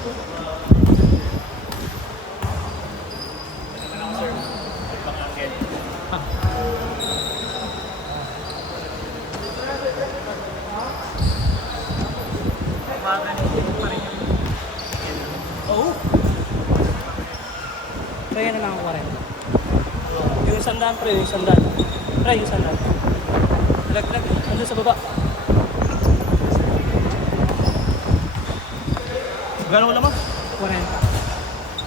Oo. Kaya na lang ako 40. Yung sandaan pre, yung sandaan. Pre, yung sandaan. Laglag, andun sa baba. Gano'n ko naman? 40.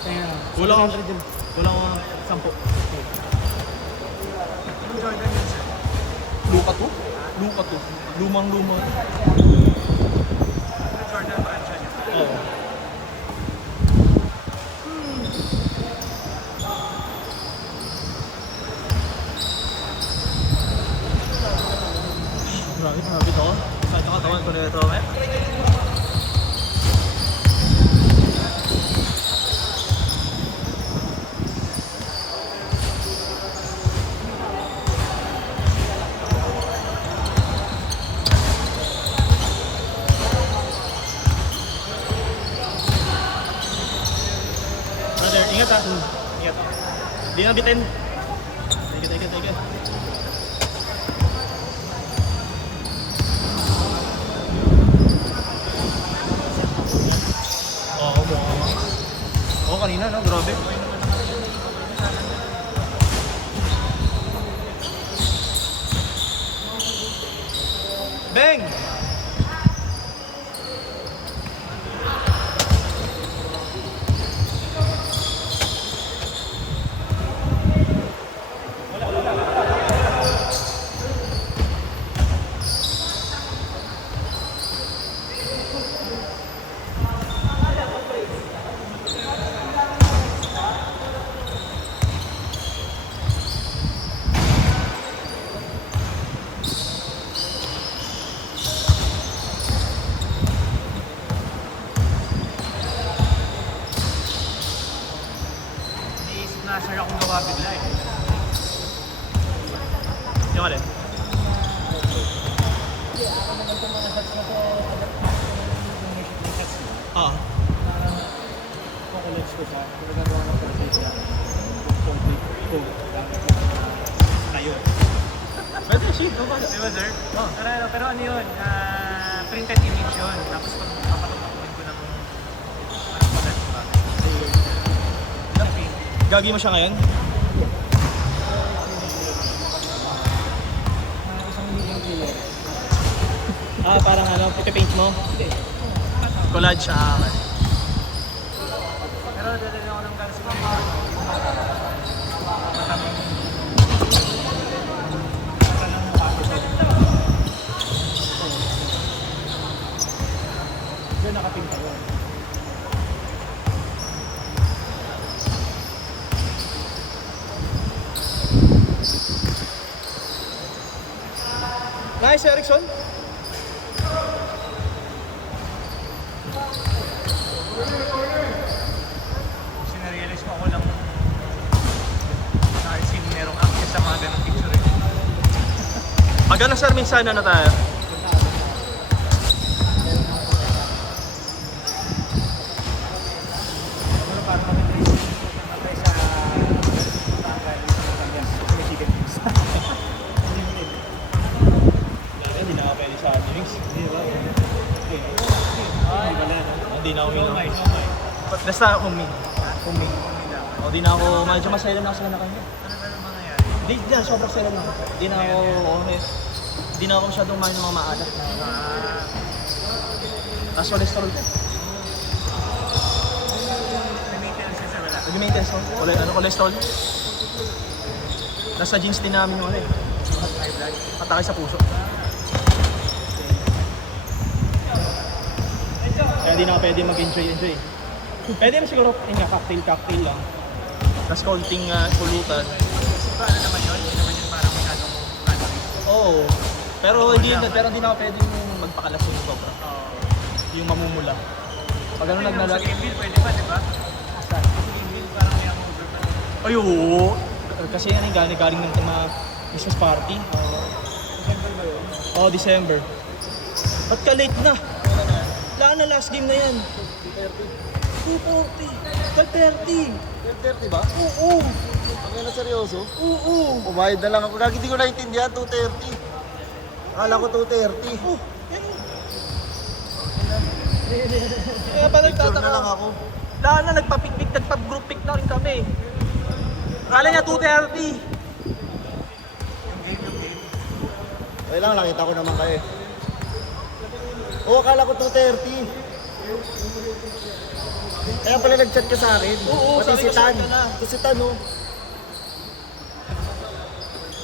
Kaya na. Kulang ako. 100 din. Kulang ako 10. Anong Jordan yan, sir? Luka to? Luka to. Lumang-luma. Anong Jordan brand siya niya? Oo. Grabe, grabe to. Saan ka katawan ko na ito, eh? Brother, ingat ha. Ingat. Di na bitin. Thank you. Oo, oo, kanina no, grabe. Bang! Iniisip na, sir, akong gawa bigla eh. Yung alin? Ah. Kukulits ko siya. Pinagagawa ng presensya. Complete ko. Ayun. Pwede, shit. No, Di ba, sir? Oh. Pero ano yun? Printed image yun. Tapos pag papatutukin ko ng parang color, diba? Gagi mo siya ngayon? Isang million kilo. Ah, parang ano, ipipaint mo? Hindi. Collage siya. Pero dadali ako ng kalsi ng Doon nakapinta yun. Nice, Erickson. Sinarealize ko ako lang sa scene merong access sa mga ganong picture eh. Pag ano, sir, minsan na tayo. Pero parang kami trace sa tanggal sa kanya. Sumisigil. Hindi na ako pwede sa drinks. Hindi ba? Ay, Hindi na ako no uminom. mind, no mind. Basta huming. Huming. O, di na ako, medyo masaya na ako sa kanya. Ano mga yan? Di na, sobrang saya na ako. Di na ako, okay. Di na ako masyadong main ng mga maalat na. Tapos cholesterol ko. May maintenance kasi wala. Nag-maintenance ako. Ano, cholesterol? Nasa jeans din namin yung ano eh. High blood. Atake sa puso. Kaya di na ako pwede mag-enjoy. Pwede na siguro cocktail lang. Tapos konting pulutan. Isip ko ano naman yun? Hindi naman yun parang masyadong calories. Oo. Pero hindi na ako pwede magpakalas yung sobra. Yung mamumula. Pag ano Sa nagnalag... game bill, pwede pa, di ba? Sa game bill, parang may over pa. Ay, oo. Kasi yan yung galing ng mga Christmas party. December ba yun? Oo, December. Ba't ka late na? Wala na, last game na yan. 240. 1230. 12.30 ba? Oo. Ang na seryoso? Oo. Umayad na lang ako. Gagi, di ko naintindihan. 2.30. Akala ko 2.30. Oh, yan. Kaya pa Picture nagtataka. na lang ako. Dahil na nagpa-pick, nagpa-group pick na rin kami. Akala niya 230. Okay lang, nakita ko naman kayo. Oo, akala ko 2.30. Kaya pala nag-chat ka sa akin. Oo, Pati sabi si ko Tan. sa'yo ka na. Ito si Tan, oh.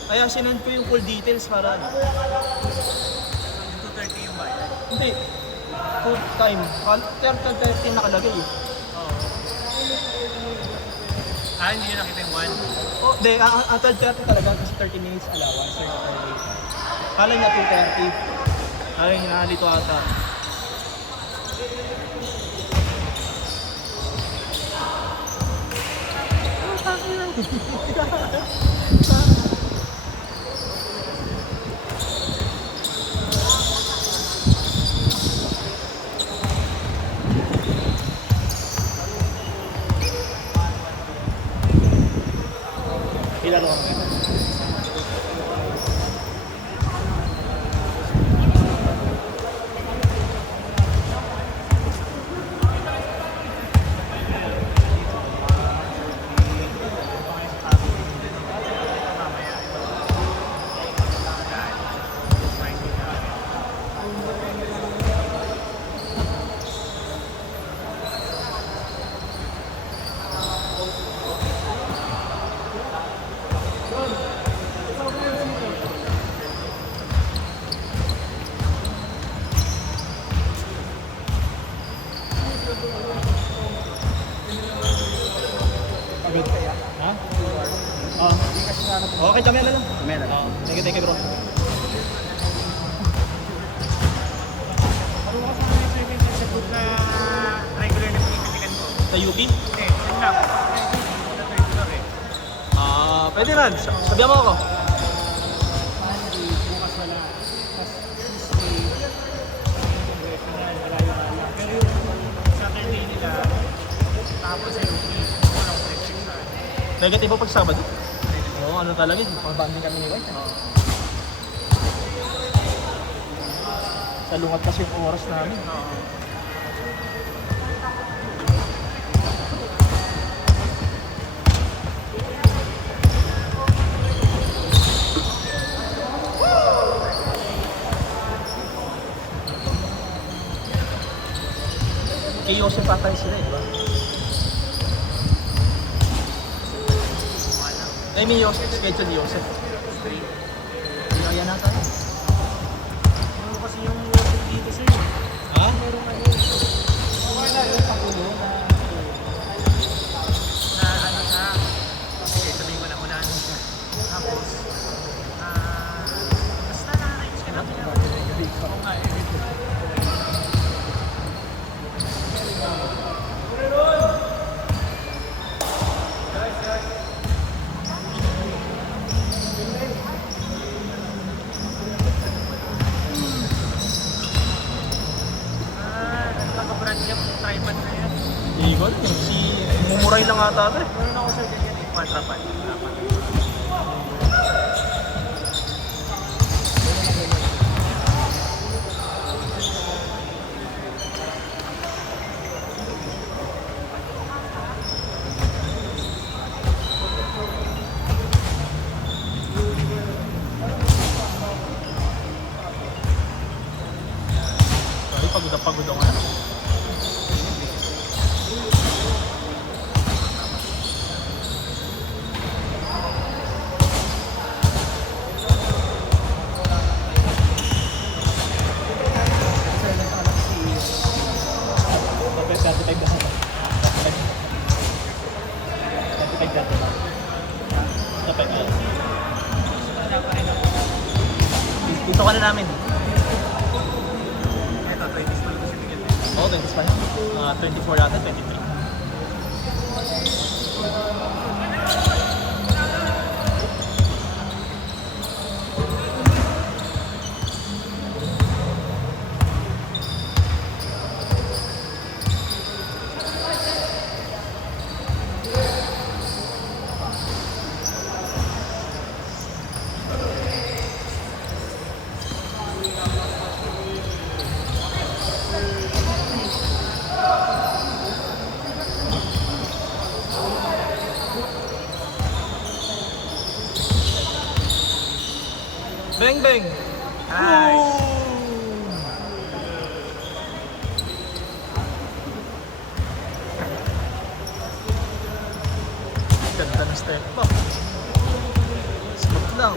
Kaya sinend ko yung full details para... 230 yung bayad. Hindi. Full time. 30 nakalagay eh. Oo. Ah, hindi nyo nakita yung 1? Oh, hindi. 12:30 talaga kasi 30 minutes allowance. Kala niya 2:30. Ay, nalito ata. Ilan ako? Agad kaya? Ha? Okay, kami na lang. Kami na lang. Thank you bro. Marunong ka sa mga second sa group na regular na pinipitikan ko. Sa UP? Eh, yun lang. Eh, hindi ko na regular eh. Pwede rin. Sabihan mo ako. Bukas wala. Tapos Tuesday, congressional, malayo-malayo. Pero yung Saturday nila, tapos sa UP, walang restriction. Negative pag Sabado. Oo, ano talaga. Pang-banding kami ni White. Salungat kasi yung oras namin. Oo. Kay Joseph patay sila eh, di ba? Ay, may Joseph, schedule ni Joseph. Hindi kaya na tayo. Ano kasi yung working dito sir? Ha? Meron kayo. Wala yung pagulo na ano siya. Sige, sabihin ko na unahan mo siya. Tapos, basta nakakainis ka namin yan. Oo nga eh. Nagkakabrand niya, tripod na yan. Hindi ko alam. Si Mumuray lang ata ito eh. Meron ako sir ganyan eh. Quadrapod. Ay, pagod ako na. Dito ka na namin. Ito, 20s pa lang siya bigyan. Oo, 20s pa. 24 yata, 23. Bang bang! Nice! Ganda ng step up. Smooth lang.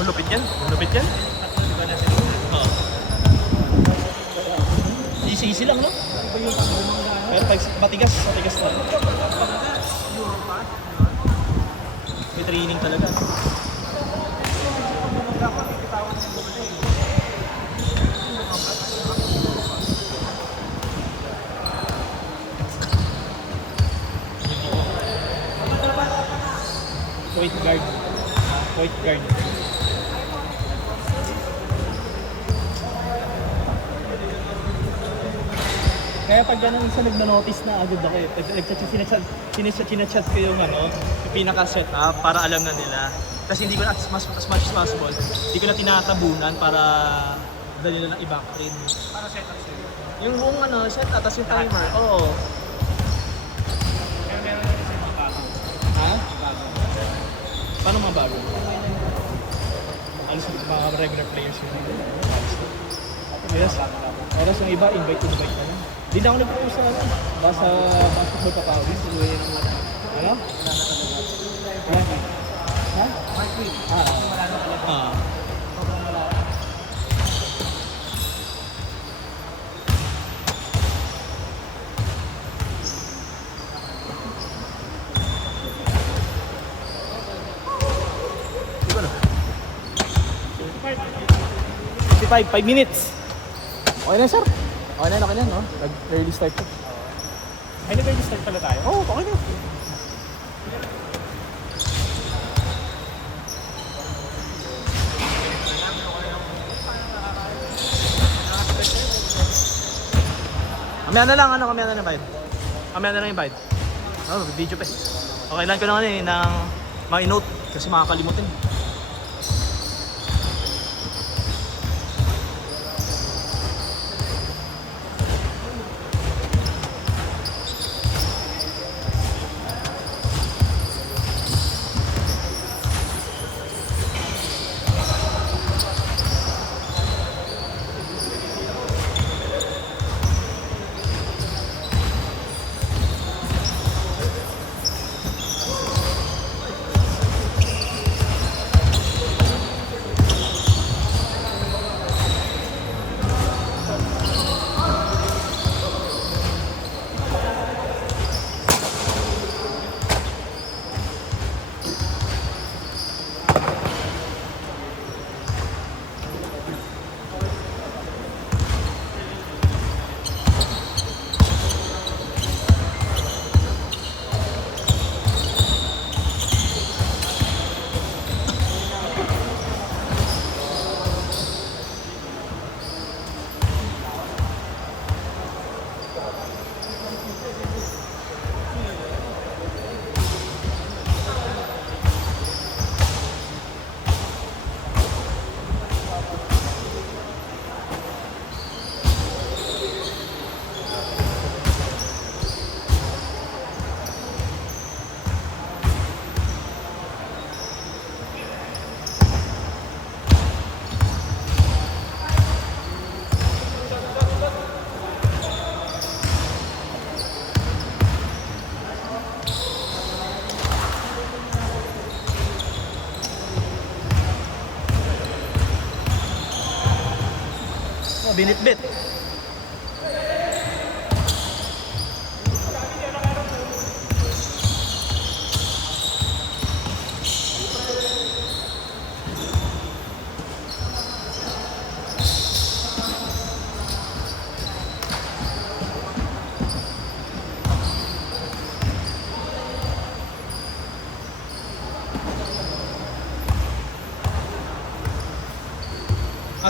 Lupit yan. Lupit yan. Oo. Easy lang, no? Pero pag matigas lang. May training talaga. Point guard. Point guard. Kaya pag ganun isa nagno-notice na agad ako eh. Sinachat ko yung yung pinaka-setup para alam na nila. Kasi hindi ko na as much as possible, hindi ko na tinatabunan para dali na lang i-back train. Para setup sa'yo. Yung buong setup, tapos yung timer. Oo. Pero meron na rin sa mga bago. Ha? Bago. Paano mga bago? Alos mga regular players yun. Yes. Oras yung iba, invite na lang. Hindi na ako nag-post sa basta basketball pa pawis. Ano? Ha? Ah. Di ba na? 5 minutes. Okay na, sir. Okay na, no? Nag-early start to. Ay, nag-early start pala tayo? Oo, okay na. Kamaya na lang, kamaya na lang yung bite. Kamaya na lang yung bite. Oh, video pa. Okay lang ko na ng ma-note kasi makakalimutin. Binitbit.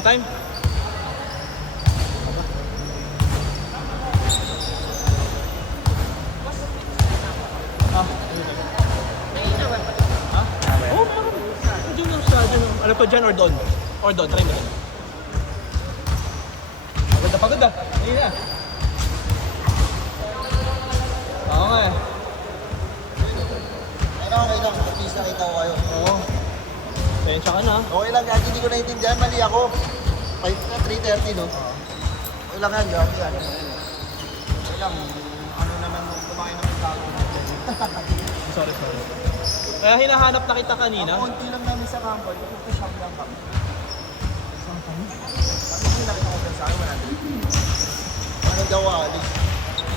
Mga time? Ah, ha? Oo, dyan lang siya, dyan lang. Ano to, dyan or doon? Or doon, try mo doon. Pagod ah. Ayun na. Oo nga eh. Okay lang, at least nakita ko kayo. Oo. Pensya ka na. Okay lang yan, hindi ko naiintindihan, mali ako. 3:30 no? Okay lang yan, grabe yan. Okay lang, ano naman kumain naman sa ako. Sorry. Kaya hinahanap na kita kanina. Ang konti lang namin sa company, ito shop lang kami. Kasi nakita ko dyan sa akin, 100. Ano daw alis?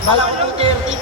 Kala ko 2:30,